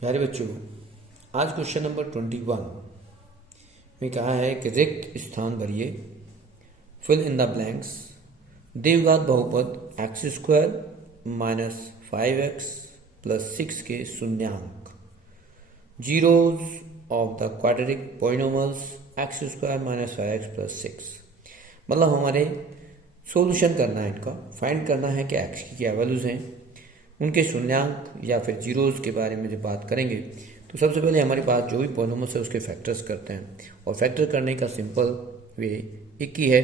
प्यारे बच्चों, आज क्वेश्चन नंबर 21 में कहा है कि रिक्त स्थान भरिए, फिल इन द ब्लैंक्स। द्विघात बहुपद x square minus 5x plus 6 के शून्यांक, zeros of the quadratic polynomials X square minus 5x plus 6। मतलब हमारे सॉल्यूशन करना है, इनका फाइंड करना है कि एक्स की क्या वैल्यूज हैं, उनके शून्यांक या फिर जीरोज के बारे में जब बात करेंगे तो सबसे पहले हमारे पास जो भी पॉलिनोमियल्स है उसके फैक्टर्स करते हैं। और फैक्टर करने का सिंपल वे एक ही है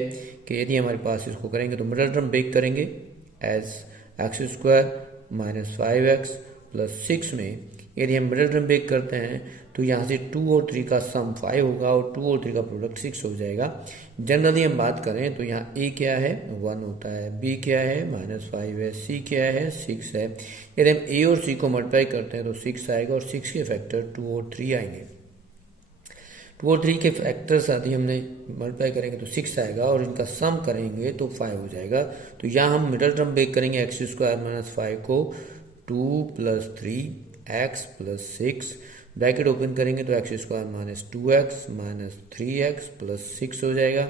कि यदि हमारे पास इसको करेंगे तो मिडल टर्म ब्रेक करेंगे as x square minus 5x plus 6 में यदि हम मिडल टर्म ब्रेक करते हैं तो यहाँ से 2 और 3 का सम 5 होगा और 2 और 3 का प्रोडक्ट 6 हो जाएगा। जनरली हम बात करें तो यहाँ a क्या है 1 होता है, b क्या है -5 है, c क्या है 6 है। यदि हम a और c को मल्टीप्लाई करते हैं तो 6 आएगा और 6 के फैक्टर 2 और 3 आएंगे। 2 और 3 के फैक्टर साथ ही हमने मल्टीप्लाई करेंगे तो 6 आएगा और इनका सम करेंगे तो 5 हो जाएगा। तो यहाँ हम मिडल टर्म ब्रेक करेंगे एक्स स्क्वायर माइनस 5 को 2 plus 3x plus 6 bracket open करेंगे तो x square minus 2x minus 3x plus 6 हो जाएगा।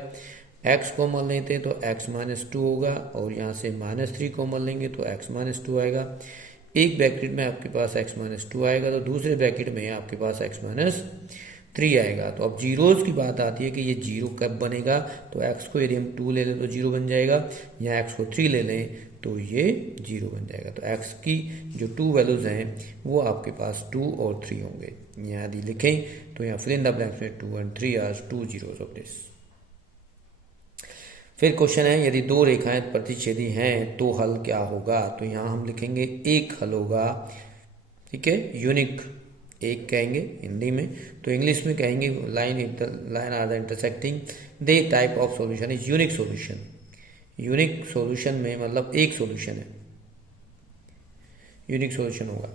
x कॉमन लेते हैं तो x माइनस 2 होगा और यहाँ से -3 कॉमन लेंगे तो x माइनस 2 आएगा। एक ब्रैकेट में आपके पास x माइनस 2 आएगा तो दूसरे ब्रैकेट में आपके पास x माइनस 3 आएगा। तो अब जीरोज की बात आती है कि ये जीरो कब बनेगा, तो x को यदि हम 2 ले लें तो जीरो बन जाएगा, या x को 3 ले लें तो ये जीरो बन जाएगा। तो x की जो 2 वैल्यूज हैं वो आपके पास 2 और 3 होंगे। यहाँ यदि लिखें तो यहाँ फिल इन द ब्लैंक्स में 2 and 3 are 2 zeros of this. फिर क्वेश्चन है यदि दो रेखाएं प्रतिच्छेदी हैं तो हल क्या होगा। तो यहाँ हम लिखेंगे एक हल होगा, ठीक है, यूनिक एक कहेंगे हिंदी में, तो इंग्लिश में कहेंगे line are the intersecting they type of solution is unique solution. Unique solution में मतलब एक सॉल्यूशन है, यूनिक सॉल्यूशन होगा।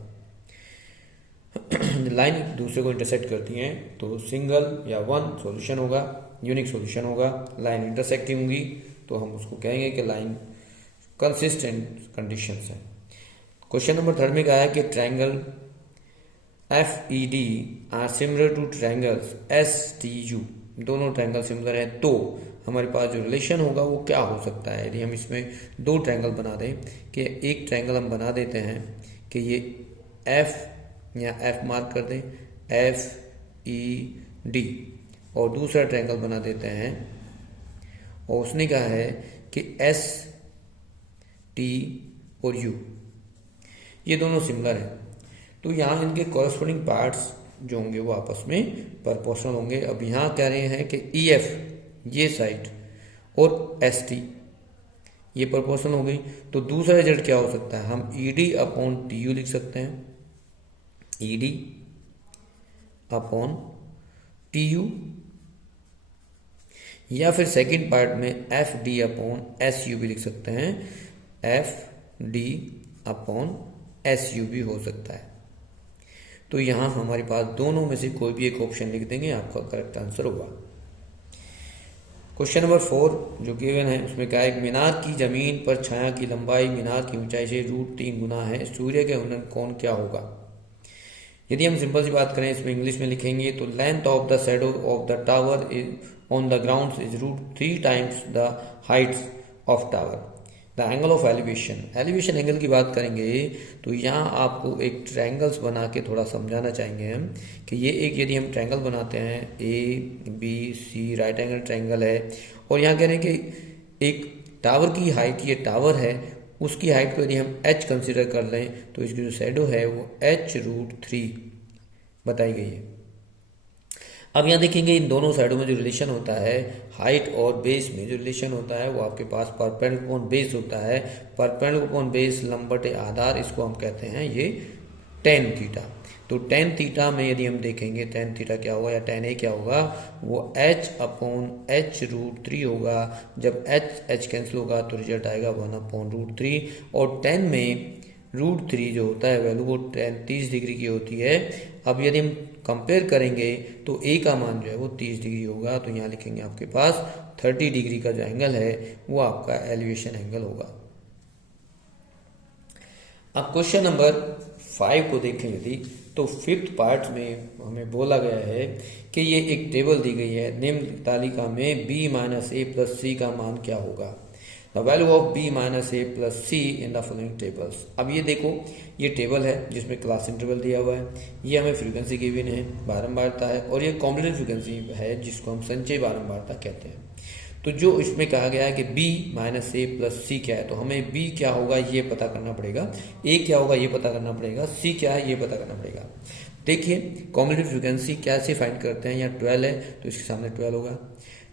लाइन एक दूसरे को इंटरसेक्ट करती हैं तो सिंगल या वन सॉल्यूशन होगा, यूनिक सॉल्यूशन होगा। लाइन इंटरसेक्टिंग होगी तो हम उसको कहेंगे कि लाइन कंसिस्टेंट कंडीशंस है। क्वेश्चन नंबर 3 में कहा है कि triangle FED are similar to triangles STU, दोनों ट्रायंगल सिमिलर हैं तो हमारे पास जो रिलेशन होगा वो क्या हो सकता है। यदि हम इसमें दो ट्रायंगल बना दें कि एक ट्रायंगल हम बना देते हैं कि ये F या F मार्क कर दें FED, और दूसरा ट्रायंगल बना देते हैं और उसने कहा है कि ST और U ये दोनों सिमिलर हैं, तो यहाँ इनके कॉरस्पॉन्डिंग पार्ट्स जो होंगे वो आपस में प्रोपोर्शनल होंगे। अब यहाँ कह रहे हैं कि EF ये साइड और ST ये प्रोपोर्शनल हो गई, तो दूसरा रिजल्ट क्या हो सकता है, हम ED अपॉन TU लिख सकते हैं, ED अपॉन TU, या फिर सेकंड पार्ट में FD अपॉन SU भी लिख सकते हैं, FD अपॉन SU भी हो सकता है। तो यहाँ हमारे पास दोनों में से कोई भी एक ऑप्शन लिख देंगे, आपका करेक्ट आंसर होगा। क्वेश्चन नंबर 4 जो गिवन है उसमें क्या है, मीनार की जमीन पर छाया की लंबाई मीनार की ऊंचाई से √3 गुना है, सूर्य के उन्नत कोण क्या होगा। यदि हम सिंपल सी बात करें इसमें इंग्लिश में लिखेंगे तो length of the shadow of the tower on the ground is √3 times the height of tower. The angle of elevation, elevation angle की बात करेंगे तो यहाँ आपको एक ट्रायंगल्स बना के थोड़ा समझाना चाहेंगे हम कि ये एक यदि हम ट्रायंगल बनाते हैं ABC राइट एंगल ट्रायंगल है, और यहाँ कह रहे हैं कि एक टावर की हाइट, ये टावर है उसकी हाइट को यदि हम h कंसिडर कर लें तो इसकी जो शैडो है वो h√3 बताई गई है। अब यहाँ देखेंगे इन दोनों साइडों में जो रिलेशन होता है, हाइट और बेस में जो रिलेशन होता है वो आपके पास परपेंडिकुलर अपॉन बेस होता है। परपेंडिकुलर अपॉन बेस लंबटे आधार, इसको हम कहते हैं ये tan थीटा। तो tan थीटा में यदि हम देखेंगे tan थीटा क्या होगा या tan A क्या होगा, वो h अपॉन h√3 होगा। जब h कैंसिल होगा तो रिजल्ट आएगा 1 अपॉन √3, और tan में √3 जो होता है वैल्यू वो 30 डिग्री की होती है। अब यदि हम कंपेयर करेंगे तो A का मान जो है वो 30 डिग्री होगा, तो यहाँ लिखेंगे आपके पास 30 डिग्री का जो एंगल है वो आपका एलिवेशन एंगल होगा। अब क्वेश्चन नंबर 5 को देखें यदि, तो फिफ्थ पार्ट में हमें बोला गया है कि ये एक टेबल दी गई है, निम्न तालिका में b minus A plus C का मान क्या होगा। The value of b minus A plus C in the following tables. अब ये देखो, ये टेबल है जिसमें क्लास इंटरवल दिया हुआ है, ये हमें फ्रीक्वेंसी गिवन है, बारंबारता है, और ये कॉम्बिनेशन फ्रीक्वेंसी है जिसको हम संचय बारंबारता कहते हैं। तो जो इसमें कहा गया है कि b माइनस ए प्लस सी क्या है, तो हमें b क्या होगा ये पता करना पड़ेगा, a क्या होगा ये पता करना पड़ेगा, c क्या है ये पता करना पड़ेगा। देखिए कॉम्बिनेटिव फ्रीक्वेंसी कैसे फाइंड करते हैं, यहाँ 12 है तो इसके सामने 12 होगा।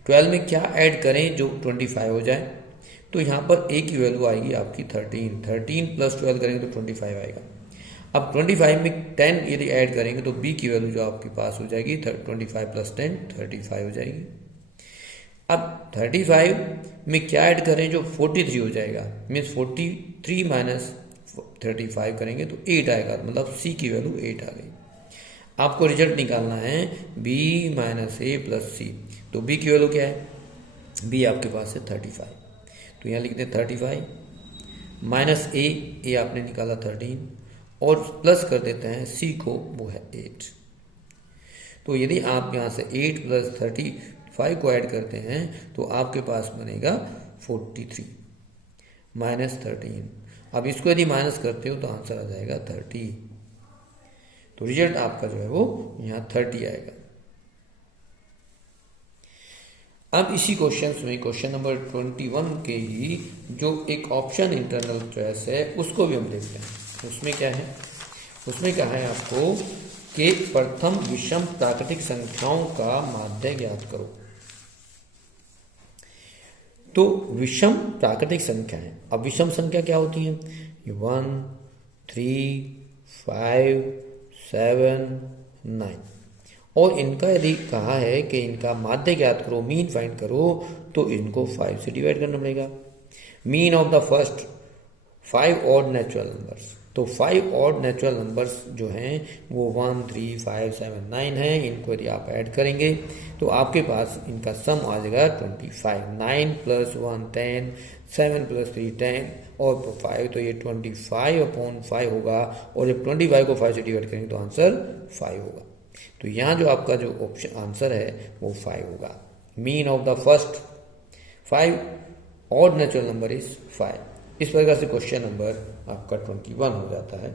12 में क्या ऐड करें जो 25 हो जाए, तो यहाँ पर a की वैल्यू आएगी आपकी 13, 13 प्लस 12 करेंगे तो 25 आएगा। अब 25 में 10 यदि ऐड करेंगे तो b की वैल्यू जो आपके पास हो जाएगी 25 प्लस 10 35 हो जाएगी। अब 35 में क्या ऐड करें जो 43 हो जाएगा, मीन्स 43 माइनस 35 करेंगे तो 8 आएगा, मतलब c की वैल्यू 8 आ गई। आपको रिजल्ट निकालना है b माइनस ए प्लस सी, तो b की वैल्यू क्या है, b आपके पास है 35, तो यहाँ लिखते हैं 35 माइनस ए आपने निकाला 13 और प्लस कर देते हैं c को, वो है 8। तो यदि आप यहाँ से 8 प्लस 35 को ऐड करते हैं तो आपके पास बनेगा 43 माइनस 13। अब इसको यदि माइनस करते हो तो आंसर आ जाएगा 30, तो रिजल्ट आपका जो है वो यहाँ 30 आएगा। अब इसी क्वेश्चन में क्वेश्चन नंबर 21 के ही जो एक ऑप्शन इंटरनल चॉइस है उसको भी हम देखते हैं। उसमें क्या है, उसमें कहा है आपको कि प्रथम विषम प्राकृतिक संख्याओं का माध्य ज्ञात करो। तो विषम प्राकृतिक संख्या है, अब विषम संख्या क्या होती है, 1 3 5 7 9, और इनका यदि कहा है कि इनका माध्य ज्ञात करो, मीन फाइंड करो, तो इनको 5 से डिवाइड करना पड़ेगा। Mean of the first 5 odd natural numbers, तो 5 ऑड नेचुरल नंबर्स जो हैं वो 1 3 5 7 9 हैं, इनको यदि आप ऐड करेंगे तो आपके पास इनका सम आ जाएगा 25। 9 प्लस 1 10, 7 प्लस 3 10 और 5, तो ये 25/5 होगा, और जब 25 को 5 से डिवाइड करेंगे तो आंसर 5 होगा। तो यहाँ जो आपका जो ऑप्शन आंसर है वो 5 होगा। Mean of the first 5 odd natural number is 5। इस प्रकार से क्वेश्चन नंबर आपका 21 हो जाता है।